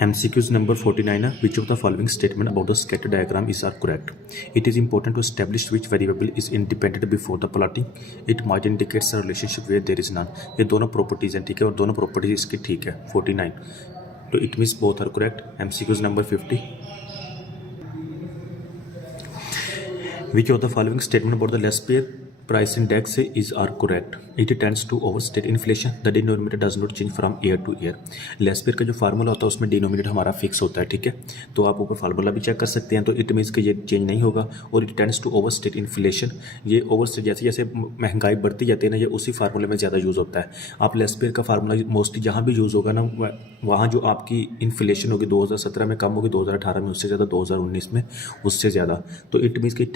MCQs number 49 है which of the following statement about the scatter diagram is are correct. It is important to establish which variable is independent before the plotting. It might indicate a relationship where there is none. ये दोनों properties हैं ठीक है और दोनों properties इसकी ठीक है 49. तो it means both are correct. MCQs number 50. Which of the following statement about the Laspeyres price index is are correct? It tends to overstate inflation. The denominator does not change from year to year. Laspeyres का जो formula होता है उसमें denominator हमारा fix होता है ठीक है, तो आप ऊपर फार्मूला भी चेक कर सकते हैं. तो इट मीन्स कि ये चेंज नहीं होगा. और it tends to overstate inflation, ये ओवरस्टेट जैसे जैसे महंगाई बढ़ती जाती है ना, ये उसी फार्मूले में ज़्यादा यूज़ होता है. आप लेस्पेयर का फार्मूला मोस्टली जहाँ भी यूज़ होगा ना, वहाँ जो आपकी इन्फ्लेशन होगी 2017 में कम होगी, 2018 में उससे ज़्यादा, 2019 में उससे ज़्यादा. तो इट मीन्स कि it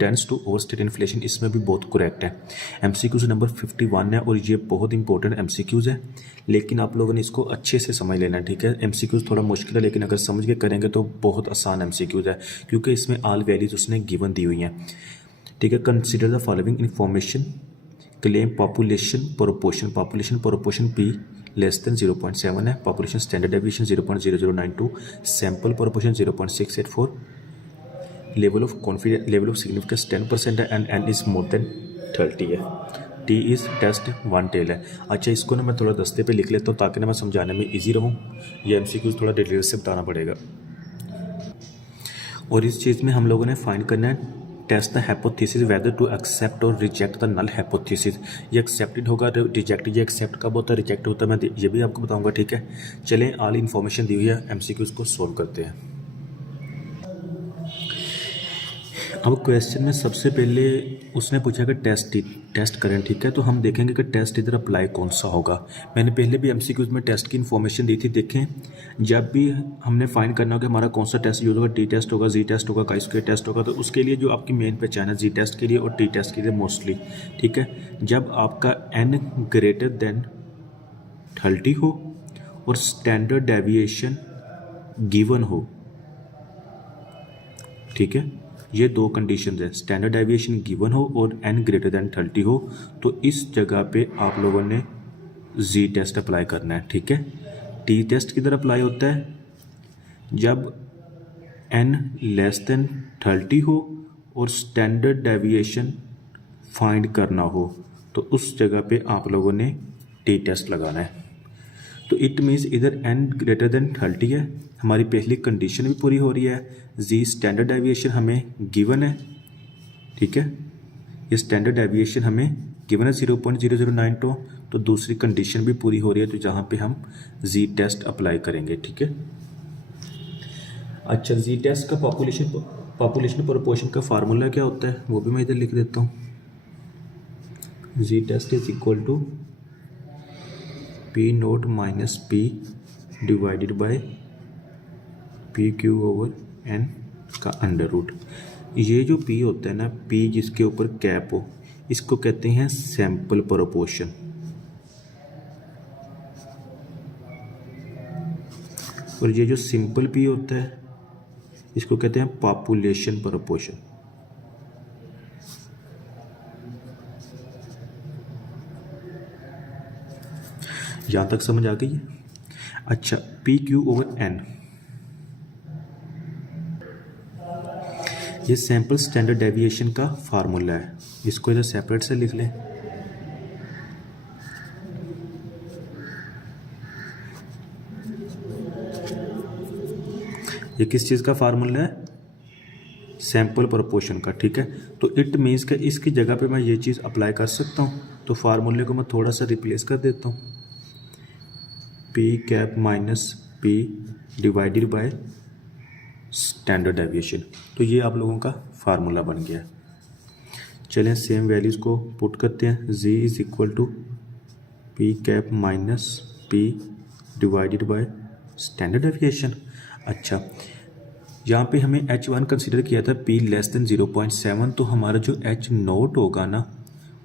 tends to overstate inflation, इसमें भी बहुत करेक्ट है. MCQs नंबर 51 है और ये बहुत इंपॉर्टेंट MCQs है, लेकिन आप लोगों ने इसको अच्छे से समझ लेना है ठीक है. MCQs थोड़ा मुश्किल है लेकिन अगर समझ के करेंगे तो बहुत आसान MCQs है, क्योंकि इसमें ऑल वैल्यूज उसने गिवन दी हुई हैं ठीक है. Consider the following information. Claim population proportion P less than 0.7 है. Population standard deviation 0.0092. Sample proportion 0.684. Level of significance 10% है and n is more than 30 है. T is test one tail है. अच्छा, इसको ना मैं थोड़ा दस्ते पे लिख लेता हूँ ताकि ना मैं समझाने में इजी रहूँ. ये MCQs थोड़ा डिटेल से बताना पड़ेगा. और इस चीज़ में हम लोगों ने फाइंड करना है test the hypothesis whether to accept और रिजेक्ट द नल हाइपोथेसिस. ये एक्सेप्टेड होगा, रिजेक्ट, ये एक्सेप्ट कब होता है, रिजेक्ट होता है, मैं ये भी आपको बताऊंगा ठीक है. चलें, ऑल इन्फॉर्मेशन दी हुई है, MCQs को सोल्व करते हैं. अब क्वेश्चन में सबसे पहले उसने पूछा कि टेस्ट करें ठीक है. तो हम देखेंगे कि टेस्ट इधर अप्लाई कौन सा होगा. मैंने पहले भी MCQs में टेस्ट की इन्फॉर्मेशन दी थी. देखें, जब भी हमने फाइंड करना होगा हमारा कौन सा टेस्ट यूज होगा, टी टेस्ट होगा, जी टेस्ट होगा, काई स्क्वायर टेस्ट होगा, तो उसके लिए जो आपकी मेन पहचान है जी टेस्ट के लिए और टी टेस्ट के लिए मोस्टली ठीक है. जब आपका n ग्रेटर देन 30 हो और स्टैंडर्ड डेविएशन गिवन हो ठीक है, ये दो कंडीशन है. स्टैंडर्ड डेविएशन गिवन हो और n ग्रेटर देन 30 हो, तो इस जगह पे आप लोगों ने जी टेस्ट अप्लाई करना है ठीक है. टी टेस्ट किधर अप्लाई होता है, जब n लेस देन 30 हो और स्टैंडर्ड डेविएशन फाइंड करना हो, तो उस जगह पे आप लोगों ने टी टेस्ट लगाना है. तो इट मीन्स इधर n ग्रेटर देन 30 है, हमारी पहली कंडीशन भी पूरी हो रही है. जी स्टैंडर्ड डेविएशन हमें गिवन है ठीक है, ये स्टैंडर्ड डेविएशन हमें गिवन है 0.0092, तो दूसरी कंडीशन भी पूरी हो रही है, तो जहाँ पे हम जी टेस्ट अप्लाई करेंगे ठीक है. अच्छा, जी टेस्ट का पॉपुलेशन प्रोपोर्शन का फार्मूला क्या होता है वो भी मैं इधर लिख देता हूँ. Z test is equal to P naught minus P divided by PQ over n का अंडर रूट. ये जो P होता है ना, P जिसके ऊपर कैप हो, इसको कहते हैं सैंपल प्रोपोर्शन. और ये जो सिंपल P होता है इसको कहते हैं पॉपुलेशन प्रोपोर्शन. यहाँ तक समझ आ गई है. अच्छा, PQ ओवर n, ये सैंपल स्टैंडर्ड डेविएशन का फार्मूला है. इसको इधर सेपरेट से लिख लें. ये किस चीज़ का फार्मूला है, सैंपल प्रोपोर्शन का ठीक है. तो इट मीन्स कि इसकी जगह पे मैं ये चीज़ अप्लाई कर सकता हूँ. तो फार्मूले को मैं थोड़ा सा रिप्लेस कर देता हूँ. P cap minus P divided by standard deviation. तो ये आप लोगों का फार्मूला बन गया. चलें, सेम वैल्यूज़ को पुट करते हैं. z is equal to P cap minus P divided by standard deviation. अच्छा, यहाँ पे हमें H1 कंसीडर किया था P लेस देन 0.7, तो हमारा जो H नोट होगा ना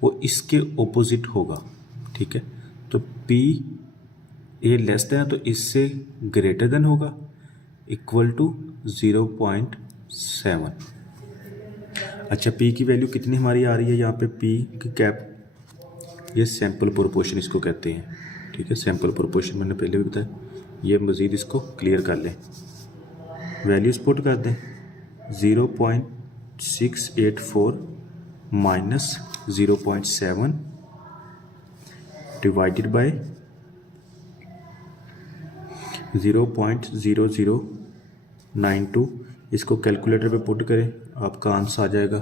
वो इसके ओपोजिट होगा ठीक है. तो P ये लेस देन है तो इससे ग्रेटर देन होगा, इक्वल टू 0.7. अच्छा, P की वैल्यू कितनी हमारी आ रही है यहाँ पे, P की कैप, ये सैंपल प्रोपोर्शन इसको कहते हैं ठीक है. सैंपल प्रोपोर्शन मैंने पहले भी बताया, ये मज़ीद इसको क्लियर कर लें, वैल्यूज़ पुट कर दें 0.684 माइनस 0.7 डिवाइडेड बाय 0.0092। इसको कैलकुलेटर पे पुट करें, आपका आंसर आ जाएगा।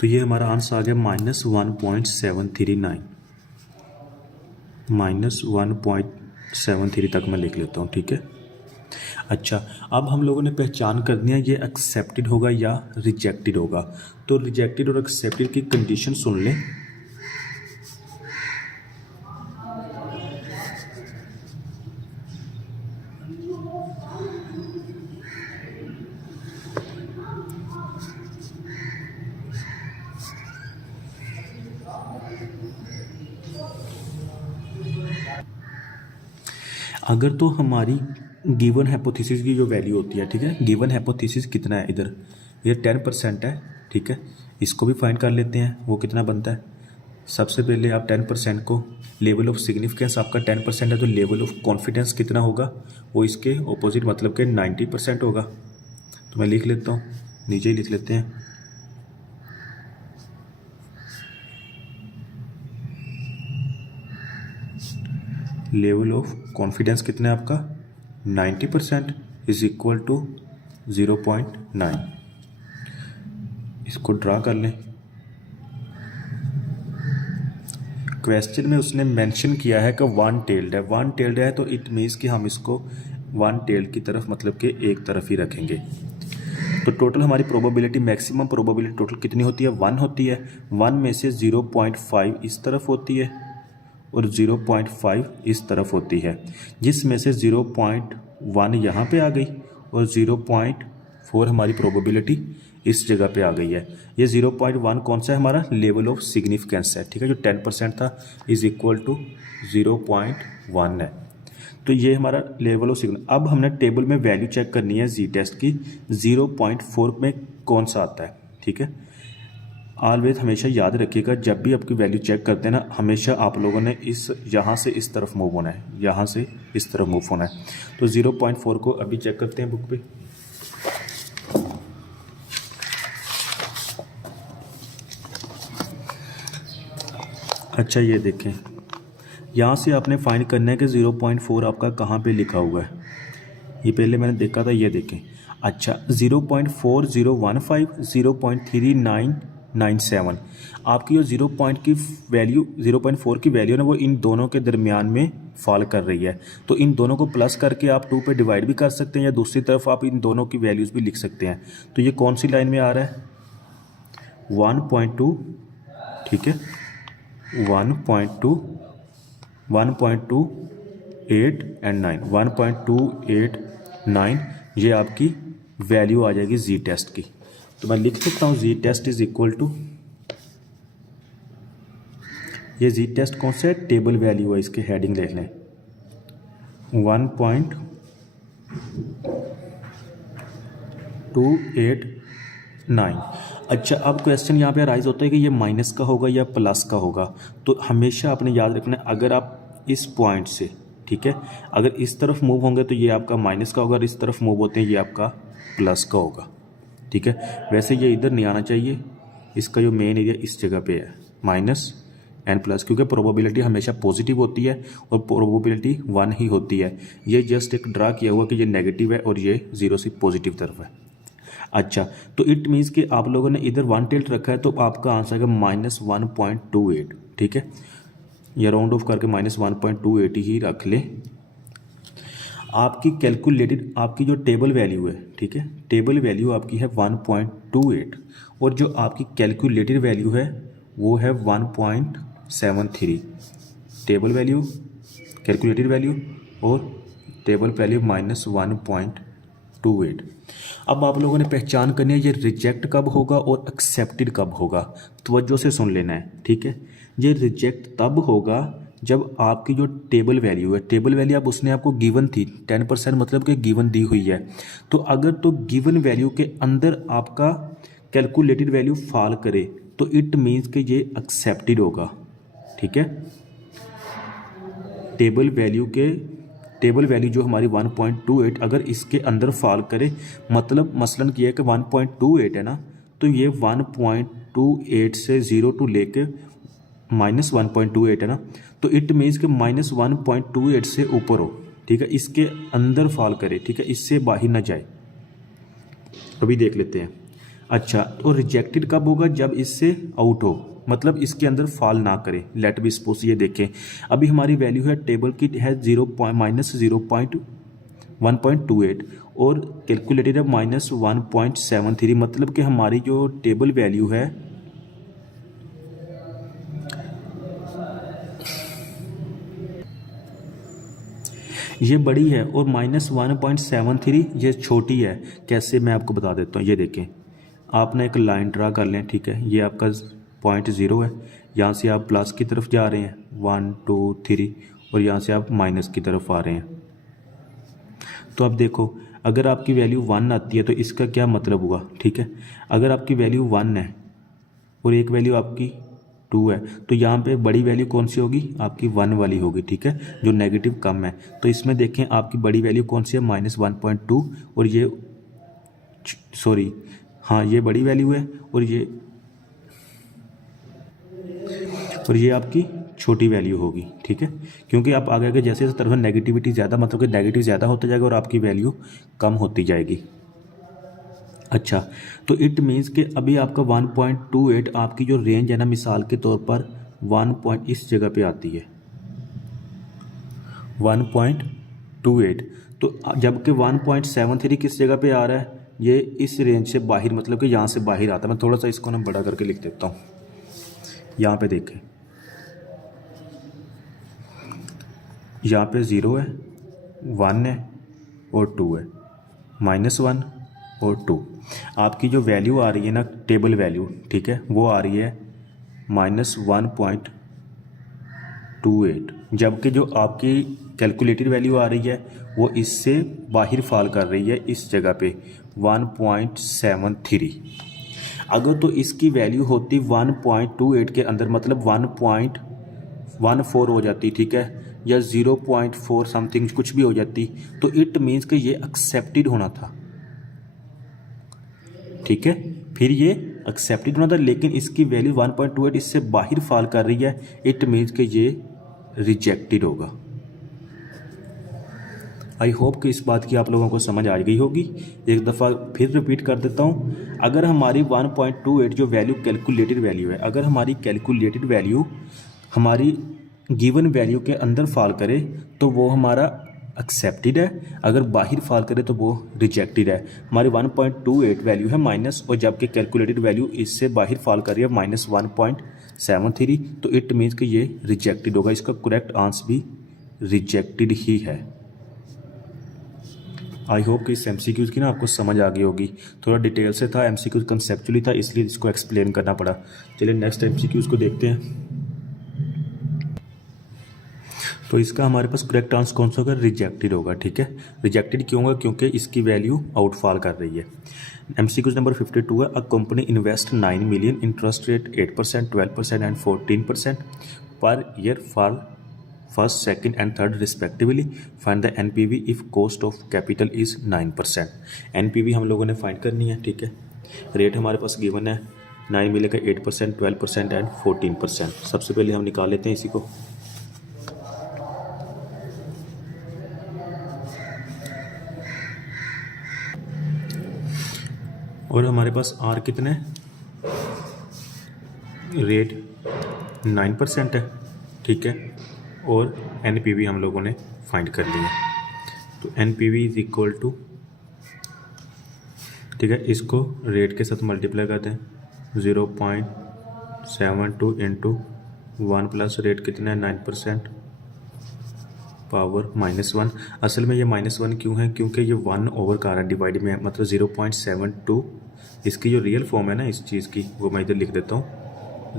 तो ये हमारा आंसर आ गया -1.739, -1.73 तक मैं लिख लेता हूँ, ठीक है। अच्छा, अब हम लोगों ने पहचान करनी है ये एक्सेप्टेड होगा या रिजेक्टेड होगा। तो रिजेक्टेड और एक्सेप्टेड की कंडीशन सुन लें। अगर तो हमारी गिवन हाइपोथेसिस की जो वैल्यू होती है, ठीक है, गिवन हाइपोथेसिस कितना है, इधर ये 10% है, ठीक है, इसको भी फाइंड कर लेते हैं। वो कितना बनता है, सबसे पहले आप 10% को, लेवल ऑफ सिग्निफिकेंस आपका 10% है, तो लेवल ऑफ कॉन्फिडेंस कितना होगा, वो इसके ऑपोजिट मतलब के 90% होगा। तो मैं लिख लेता हूँ, नीचे ही लिख लेते हैं, लेवल ऑफ कॉन्फिडेंस कितना है आपका 90% इज इक्वल टू 0.9। इसको ड्रा कर लें। क्वेश्चन में उसने मेंशन किया है कि वन टेल्ड है, वन टेल्ड है, तो इट मीन्स कि हम इसको वन टेल्ड की तरफ मतलब कि एक तरफ ही रखेंगे। तो टोटल हमारी प्रोबेबिलिटी, मैक्सिमम प्रोबेबिलिटी टोटल कितनी होती है, 1 होती है। 1 में से 0.5 इस तरफ होती है और 0.5 इस तरफ होती है, जिसमें से 0.1 यहाँ पे आ गई और 0.4 हमारी प्रोबेबिलिटी इस जगह पे आ गई है। ये 0.1 कौन सा है, हमारा लेवल ऑफ सिग्निफिकेंस है, ठीक है, जो 10% था इज इक्वल टू 0.1 है। तो ये हमारा लेवल ऑफ सिग्निफिकेंस। अब हमने टेबल में वैल्यू चेक करनी है जी टेस्ट की, 0.4 में कौन सा आता है, ठीक है। ऑलवेज हमेशा याद रखिएगा, जब भी आपकी वैल्यू चेक करते हैं ना, हमेशा आप लोगों ने यहाँ से इस तरफ मूव होना है, यहाँ से इस तरफ मूव होना है। तो 0.4 को अभी चेक करते हैं बुक पे। अच्छा, ये देखें, यहाँ से आपने फाइंड करना है कि 0.4 आपका कहाँ पे लिखा हुआ है। ये पहले मैंने देखा था, ये देखें। अच्छा, 0.4015, 0.3997 आपकी जो 0.4 की वैल्यू ना, वो इन दोनों के दरमियान में फॉल कर रही है। तो इन दोनों को प्लस करके आप 2 पे डिवाइड भी कर सकते हैं, या दूसरी तरफ आप इन दोनों की वैल्यूज़ भी लिख सकते हैं। तो ये कौन सी लाइन में आ रहा है, 1.2, ठीक है, 1.2, 1.28 एंड 9, 1.289 ये आपकी वैल्यू आ जाएगी जी टेस्ट की। तो मैं लिख सकता हूँ Z test is equal to, ये जी टेस्ट कौन सा है, टेबल वैल्यू है, इसके हेडिंग लिख लें 1.289। अच्छा, अब क्वेश्चन यहाँ पे राइज होता है कि ये माइनस का होगा या प्लस का होगा। तो हमेशा आपने याद रखना है, अगर आप इस पॉइंट से, ठीक है, अगर इस तरफ मूव होंगे तो ये आपका माइनस का होगा, और इस तरफ मूव होते हैं ये आपका प्लस का होगा, ठीक है। वैसे ये इधर नहीं आना चाहिए, इसका जो मेन एरिया इस जगह पे है, माइनस एंड प्लस, क्योंकि प्रोबेबिलिटी हमेशा पॉजिटिव होती है और प्रोबेबिलिटी 1 ही होती है। ये जस्ट एक ड्रा किया हुआ कि ये नेगेटिव है और ये 0 से पॉजिटिव तरफ है। अच्छा, तो इट मीन्स कि आप लोगों ने इधर 1 टिल्ट रखा है, तो आपका आंसर है -1.28, ठीक है, या राउंड ऑफ करके -1.28 ही रख लें। आपकी कैलकुलेटेड, आपकी जो टेबल वैल्यू है, ठीक है, टेबल वैल्यू आपकी है 1.28 और जो आपकी कैलकुलेटेड वैल्यू है वो है 1.73। टेबल वैल्यू, कैलकुलेटेड वैल्यू और टेबल वैल्यू -1.28। अब आप लोगों ने पहचान करनी है ये रिजेक्ट कब होगा और एक्सेप्टेड कब होगा। तवज्जो से सुन लेना है, ठीक है। ये रिजेक्ट तब होगा जब आपकी जो टेबल वैल्यू है, टेबल वैल्यू अब उसने आपको गिवन थी 10%, मतलब कि गिवन दी हुई है। तो अगर तो गिवन वैल्यू के अंदर आपका कैलकुलेटेड वैल्यू फॉल करे तो इट मीन्स कि ये एक्सेप्टेड होगा, ठीक है। टेबल वैल्यू जो हमारी 1.28 अगर इसके अंदर फॉल करे, मतलब मसलन किया है कि 1.28 है ना, तो ये 1.28 से 0 टू लेके -1.28 है ना, तो इट मीन्स कि -1.28 से ऊपर हो, ठीक है, इसके अंदर फॉल करे, ठीक है, इससे बाहर ना जाए। अभी देख लेते हैं। अच्छा, तो रिजेक्टेड कब होगा? जब इससे आउट हो, मतलब इसके अंदर फॉल ना करे। लेट बी सपोज ये देखें, अभी हमारी वैल्यू है टेबल की है -0.1.28 और कैलकुलेटेड है -1.73, मतलब कि हमारी जो टेबल वैल्यू है ये बड़ी है और -1.73 ये छोटी है। कैसे, मैं आपको बता देता हूँ। ये देखें, आपने एक लाइन ड्रा कर लें, ठीक है, ये आपका 0.0 है, यहाँ से आप प्लस की तरफ जा रहे हैं 1 2 3 और यहाँ से आप माइनस की तरफ आ रहे हैं। तो अब देखो, अगर आपकी वैल्यू 1 आती है तो इसका क्या मतलब हुआ, ठीक है, अगर आपकी वैल्यू 1 है और एक वैल्यू आपकी 2 है, तो यहाँ पे बड़ी वैल्यू कौन सी होगी? आपकी 1 वाली होगी, ठीक है, जो नेगेटिव कम है। तो इसमें देखें आपकी बड़ी वैल्यू कौन सी है? -1.2 और ये सॉरी हाँ, ये बड़ी वैल्यू है और ये आपकी छोटी वैल्यू होगी, ठीक है, क्योंकि आप आगे आगे जैसे तरफ नेगेटिविटी ज़्यादा, मतलब कि नेगेटिव ज़्यादा होता जाएगा और आपकी वैल्यू कम होती जाएगी। अच्छा, तो इट मीन्स कि अभी आपका 1.28 आपकी जो रेंज है ना, मिसाल के तौर पर 1 इस जगह पे आती है 1.28, तो जबकि 1.73 किस जगह पे आ रहा है? ये इस रेंज से बाहर, मतलब कि यहाँ से बाहर आता है। मैं थोड़ा सा इसको ना बड़ा करके लिख देता हूँ। यहाँ पे देखें, यहाँ पे 0 है, 1 है और 2 है, -1 और 2। आपकी जो वैल्यू आ रही है ना, टेबल वैल्यू, ठीक है, वो आ रही है -1.28, जबकि जो आपकी कैलकुलेटेड वैल्यू आ रही है वो इससे बाहर फॉल कर रही है इस जगह पे 1.73। अगर तो इसकी वैल्यू होती 1.28 के अंदर, मतलब 1.14 हो जाती, ठीक है, या 0.4 समथिंग कुछ भी हो जाती, तो इट मीन्स कि ये एक्सेप्टेड होना था, ठीक है, फिर ये एक्सेप्टेड होना था। लेकिन इसकी वैल्यू 1.28 इससे बाहर फॉल कर रही है, इट मीन्स कि ये रिजेक्टेड होगा। आई होप कि इस बात की आप लोगों को समझ आ गई होगी। एक दफ़ा फिर रिपीट कर देता हूँ। अगर हमारी 1.28 जो वैल्यू कैलकुलेटेड वैल्यू है, अगर हमारी कैलकुलेटेड वैल्यू हमारी गिवन वैल्यू के अंदर फॉल करे तो वो हमारा एक्सेप्टेड है, अगर बाहर फॉल करे तो वो रिजेक्टेड है। हमारी 1.28 वैल्यू है माइनस, और जबकि कैलकुलेटेड वैल्यू इससे बाहर फॉल कर रही है -1.73, तो इट मीन्स कि ये रिजेक्टेड होगा। इसका करेक्ट आंसर भी रिजेक्टेड ही है। आई होप कि इस MCQs की ना आपको समझ आ गई होगी। थोड़ा डिटेल से था, MCQs कंसेप्चुअली था, इसलिए इसको एक्सप्लेन करना पड़ा। चलिए नेक्स्ट MCQs को देखते हैं। तो इसका हमारे पास करेक्ट आंसर कौन सा होगा? रिजेक्टेड होगा, ठीक है। रिजेक्टेड क्यों होगा? क्योंकि इसकी वैल्यू आउटफॉल कर रही है। MCQs नंबर 52 है। A company invest 9 million, interest rate 8%, 12% and 14% per year for first, second and third respectively. Find the NPV if cost of capital is 9%। NPV हम लोगों ने फाइंड करनी है, ठीक है। रेट हमारे पास गिवन है 9 मिलियन का 8%, 12% एंड 14%। सबसे पहले हम निकाल लेते हैं इसी को। और हमारे पास R कितने, रेट 9% है, ठीक है, और NPV हम लोगों ने फाइंड कर लिया। तो NPV इज इक्वल टू, ठीक है, इसको रेट के साथ मल्टीप्लाई करते हैं 0.72 इंटू 1 प्लस रेट कितना है 9% पावर -1। असल में ये -1 क्यों है? क्योंकि ये 1 ओवर का रहा है डिवाइड में, मतलब 0.72 इसकी जो रियल फॉर्म है ना इस चीज़ की, वो मैं इधर लिख देता हूँ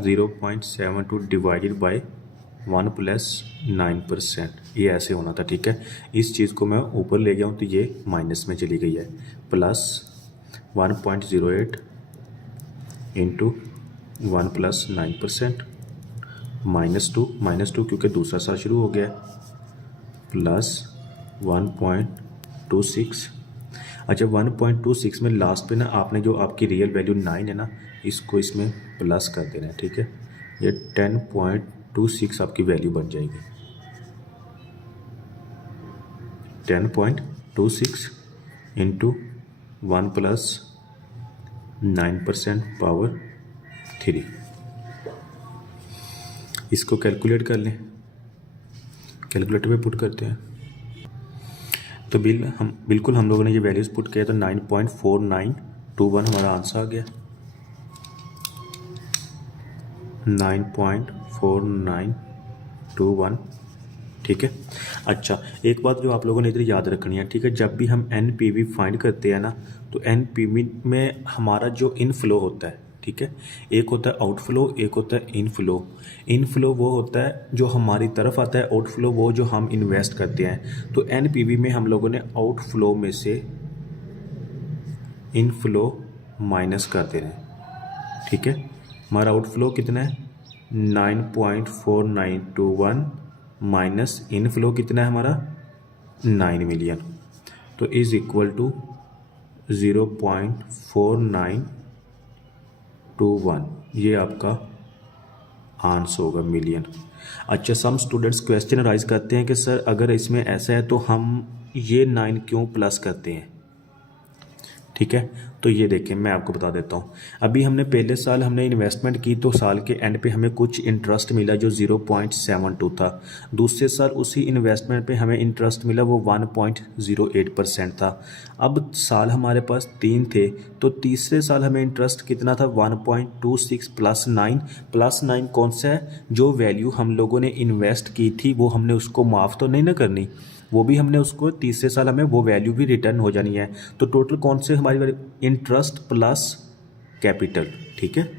0.72 डिवाइडेड बाय 1 प्लस 9%, ये ऐसे होना था, ठीक है। इस चीज़ को मैं ऊपर ले गया हूँ तो ये माइनस में चली गई है, प्लस 1.08 इंटू 1 प्लस 9% -2 क्योंकि दूसरा साल शुरू हो गया है, प्लस 1.26। अच्छा 1.26 में लास्ट पे ना आपने जो आपकी रियल वैल्यू 9 है ना, इसको इसमें प्लस कर देना है, ठीक है। ये 10.26 आपकी वैल्यू बन जाएगी। 10.26 इंटू 1 प्लस 9% पावर 3। इसको कैलकुलेट कर लें, कैलकुलेटर पे पुट करते हैं। तो बिल्कुल हम लोगों ने ये वैल्यूज़ पुट किया तो 9.4921 हमारा आंसर आ गया। 9.4921, ठीक है। अच्छा एक बात जो आप लोगों ने इधर याद रखनी है, ठीक है, जब भी हम NPV फाइंड करते हैं ना, तो NPV में हमारा जो इनफ्लो होता है, ठीक है, एक होता है आउटफ्लो, एक होता है इनफ्लो। इनफ्लो वो होता है जो हमारी तरफ आता है, आउटफ्लो वो जो हम इन्वेस्ट करते हैं। तो NPV में हम लोगों ने आउटफ्लो में से इनफ्लो माइनस कर देना है, ठीक है। हमारा आउटफ्लो कितना है 9.4921 माइनस इनफ्लो कितना है हमारा 9 मिलियन, तो इज़ इक्वल टू 0.4921, ये आपका आंसर होगा मिलियन। अच्छा सम स्टूडेंट्स क्वेश्चन राइज करते हैं कि सर अगर इसमें ऐसा है तो हम ये 9 क्यों प्लस करते हैं, ठीक है। तो ये देखें मैं आपको बता देता हूँ। अभी हमने पहले साल हमने इन्वेस्टमेंट की तो साल के एंड पे हमें कुछ इंटरेस्ट मिला जो 0.72 था। दूसरे साल उसी इन्वेस्टमेंट पे हमें इंटरेस्ट मिला वो 1.08% था। अब साल हमारे पास 3 थे, तो तीसरे साल हमें इंटरेस्ट कितना था 1.26 प्लस 9 कौन सा है, जो वैल्यू हम लोगों ने इन्वेस्ट की थी वो हमने उसको माफ़ तो नहीं ना करनी, वो भी हमने उसको तीसरे साल हमें वो वैल्यू भी रिटर्न हो जानी है। तो टोटल कौन से हमारी इंटरेस्ट प्लस कैपिटल, ठीक है,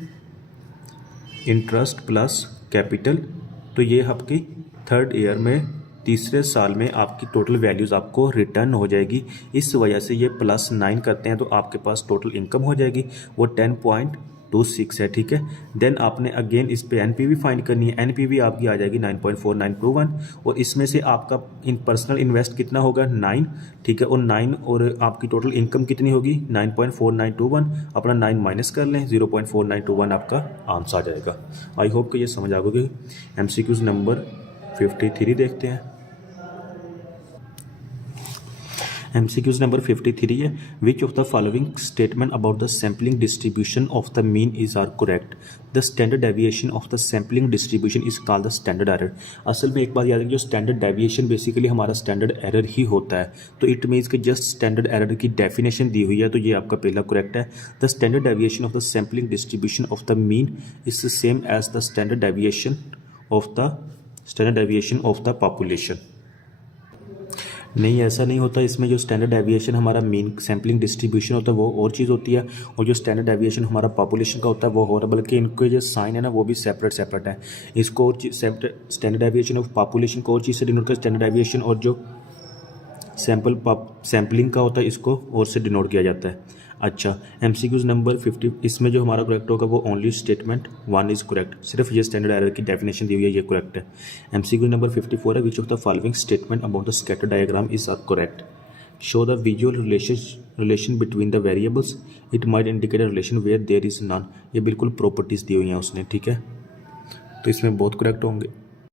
इंटरेस्ट प्लस कैपिटल। तो ये आपकी थर्ड ईयर में तीसरे साल में आपकी टोटल वैल्यूज़ आपको रिटर्न हो जाएगी। इस वजह से ये प्लस 9 करते हैं तो आपके पास टोटल इनकम हो जाएगी वो 10.26 है, ठीक है। देन आपने अगेन इस पे NPV फाइंड करनी है। NPV आपकी आ जाएगी 9.4921 और इसमें से आपका इन पर्सनल इन्वेस्ट कितना होगा 9, ठीक है, और 9 और आपकी टोटल इनकम कितनी होगी 9.4921, अपना 9 माइनस कर लें 0.4921 आपका आंसर आ जाएगा। आई होप कि ये समझ आ गई। MCQs नंबर 53 देखते हैं। MCQs नंबर 53 है, which of the following statement about the sampling distribution of the mean is are correct. The standard deviation of the sampling distribution is called the standard error. असल में एक बात याद रखिए, जो स्टैंडर्ड डेविएशन बेसिकली हमारा standard error ही होता है। तो इट मीन्स कि जस्ट स्टैंडर्ड एरर की डेफिनेशन दी हुई है, तो ये आपका पहला करेक्ट है। The standard deviation of the sampling distribution of the mean is the same as the standard deviation of the population. नहीं ऐसा नहीं होता, इसमें जो स्टैंडर्ड डेविएशन हमारा मीन सैम्पलिंग डिस्ट्रीब्यूशन होता है वो और चीज़ होती है, और जो स्टैंडर्ड डेविएशन हमारा पॉपुलेशन का होता है वो और, बल्कि इनके जो साइन है ना वो भी सेपरेट है। इसको और स्टैंडर्ड डेविएशन ऑफ पॉपुलेशन को और चीज़ से डिनोट कर, स्टैंडर्ड डेविएशन और जो सैम्पलिंग का होता है इसको और से डिनोट किया जाता है। अच्छा MCQs नंबर 50, इसमें जो हमारा करेक्ट होगा वो ओनली स्टेटमेंट 1 इज़ करेक्ट, सिर्फ ये स्टैंडर्ड एरर की डेफिनेशन दी हुई है ये करेक्ट है। MCQ नंबर 54 है, which of the following statement about the scatter diagram is are correct. Show the visual relation between the variables, it might indicate a relation where there is none. ये बिल्कुल properties दी हुई हैं उसने, ठीक है, तो इसमें बहुत करेक्ट होंगे।